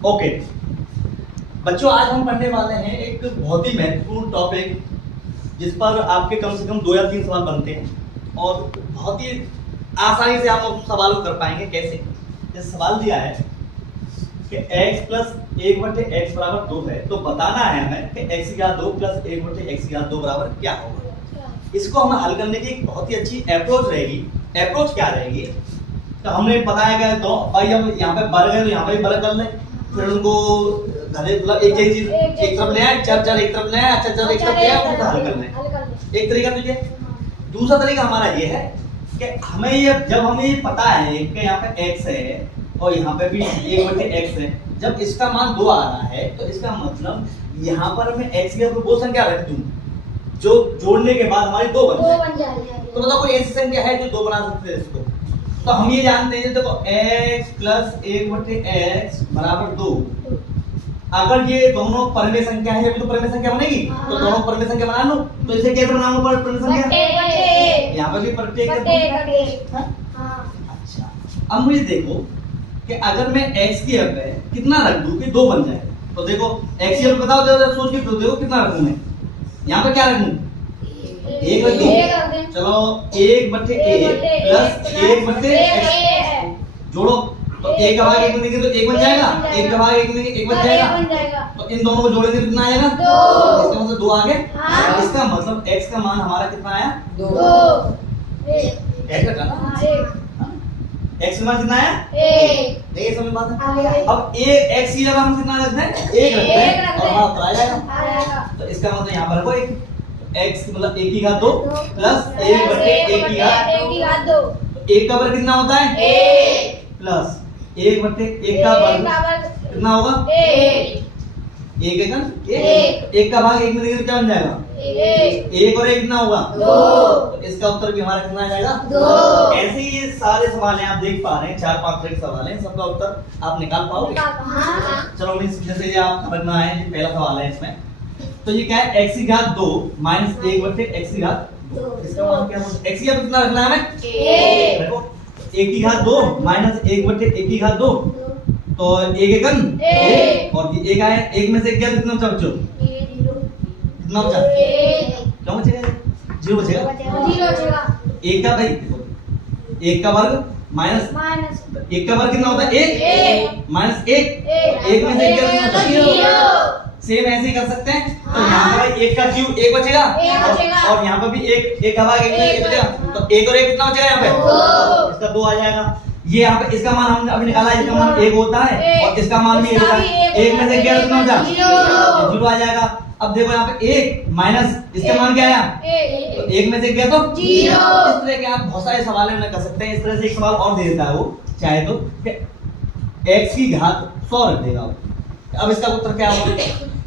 Okay बच्चों, आज हम पढ़ने वाले हैं एक बहुत ही महत्वपूर्ण टॉपिक जिस पर आपके कम से कम 2 या 3 सवाल बनते हैं और बहुत ही आसानी से आप उस सवाल को कर पाएंगे। कैसे? जैसे सवाल दिया है कि x प्लस 1/x बराबर 2 है, तो बताना है हमें कि x की घात 2 प्लस 1/x की घात 2 बराबर क्या होगा। इसको हमें हल करने की एक बहुत ही अच्छी अप्रोच रहेगी। अप्रोच क्या रहेगी? तो हमने बताया कि दो भाई हम यहाँ पे वर्ग है तो यहाँ पे भी वर्ग कर लें, फिर उनको मतलब एक चीज एक तरफ ले आए, चार एक तरफ ले आए, अच्छा चार एक तरफ ले आए, उसको हल कर लें। एक तरीका तो ये। दूसरा तरीका हमारा ये है कि हमें ये जब हमें ये पता है कि यहाँ पे x है और यहाँ पे भी 1/x है, जब इसका मान 2 आ रहा है तो इसका मतलब यहाँ पर मैं x की वो संख्या रख दूं जो जोड़ने के बाद हमारी 2 बन जाए। तो मतलब कोई ऐसी संख्या है जो 2 बना सकते हैं इसको। तो हम ये जानते हैं, देखो x प्लस 1/x बराबर 2। अगर ये दोनों परमेय संख्या है, अभी तो परमेय संख्या बनेगी, तो दोनों परमेय संख्या बना लो। तो इसे कैसे बनाऊंगा परमेय संख्या? यहाँ पर भी प्रत्येक अच्छा, अब मुझे देखो कि अगर मैं x की जगह कितना रख दूं कि 2 बन जाए। तो देखो x की जगह बताओ, जरा सोच के देखो कितना रखूं मैं। यहाँ पे क्या रखूं? 1 रख दूं। चलो 1/a प्लस 1/x जोड़ो, तो 1 का भाग 1 बनेगा तो 1 बन जाएगा, 1 का भाग 1 बनेगा 1 बन जाएगा। तो इन दोनों को जोड़ेंगे कितना आएगा? 2। इसका मतलब 2 आ गया। इसका मतलब x का मान हमारा कितना आया? 2। x का ना x का मान कितना आया? 1। देखिए समझ बात है। अब x की जगह हम कितना रखते हैं? 1 रखते हैं और हमारा उत्तर आ जाएगा। तो इसका मतलब यहाँ पर रखो x मतलब 1 की घात 2 प्लस 1/1 की घात 2। तो 1 का वर्ग कितना होता है? 1 प्लस 1/1 का वर्ग कितना होगा? 1 1 का भाग 1 में देंगे तो क्या बन जाएगा? 1 और 1 कितना होगा? 2। तो इसका उत्तर भी हमारा कितना आ जाएगा? 2। ऐसे ही ये सारे सवाल हैं, आप देख पा रहे हैं 4-5 तरह के सवाल हैं, सबका उत्तर आप निकाल पाओगे? चलो जैसे ये आप समझना है, ये पहला सवाल है इसमें। तो ये क्या है? x की घात 2 माइनस 1/x की घात 2। इसका मान क्या होगा? x की घात कितना रखना है हमें? 1। देखो 1 की घात 2 माइनस 1/1 की घात 2, तो 1 एकन 1 और ये 1 आया। 1 में से क्या कितना बचा बच्चों? 0। कितना बचा? 1। क्या बचेगा? 0 बचेगा। 1 का भाई 1 का वर्ग माइनस 1 का वर्ग कितना होता है? 1 माइनस 1 में से क्या कितना? 0। सेम ऐसे ही कर सकते हैं। तो यहाँ पर 1 का क्यूब 1 बचेगा और यहाँ पर भी 1 का भाग 1 में 1 बचेगा। तो 1 और 1 कितना बचेगा यहाँ पे? 2। इसका 2 आ जाएगा। ये यहाँ पे इसका मान हमने अभी निकाला, इसका मान 1 होता है और इसका मान भी 1 होता है। 1 में से क्या कितना बचा? 0 आ जाएगा। अब देखो यहाँ पे 1 माइनस इसका मान क्या आया? 1। तो 1 में से क्या तो 0। इस तरह के आप बहुत सारे सवाल कर सकते हैं। इस तरह से एक सवाल और दे देता है वो चाहे तो x की घात 100 रख देगा। अब इसका उत्तर क्या होगा?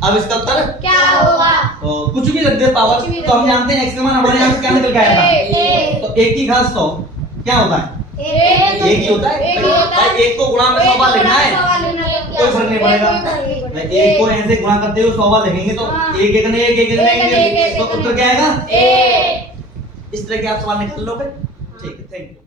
अब इसका उत्तर क्या होगा? तो कुछ भी रख दे पावर। तो हम जानते हैं x का मान हमारे यहाँ से क्या निकल के आया था? तो 1 की घात 100 क्या होता है? 1 ही होता है। 1 को गुणा में 100 बार लिखना है, कोई फर्क नहीं पड़ेगा। 1 को ऐसे गुणा करते हुए 100 बार लिखेंगे तो 1 1 ने 1 तो उत्तर क्या आएगा? 1। इस तरह के आप सवाल निकाल लोगे। ठीक है, थैंक यू।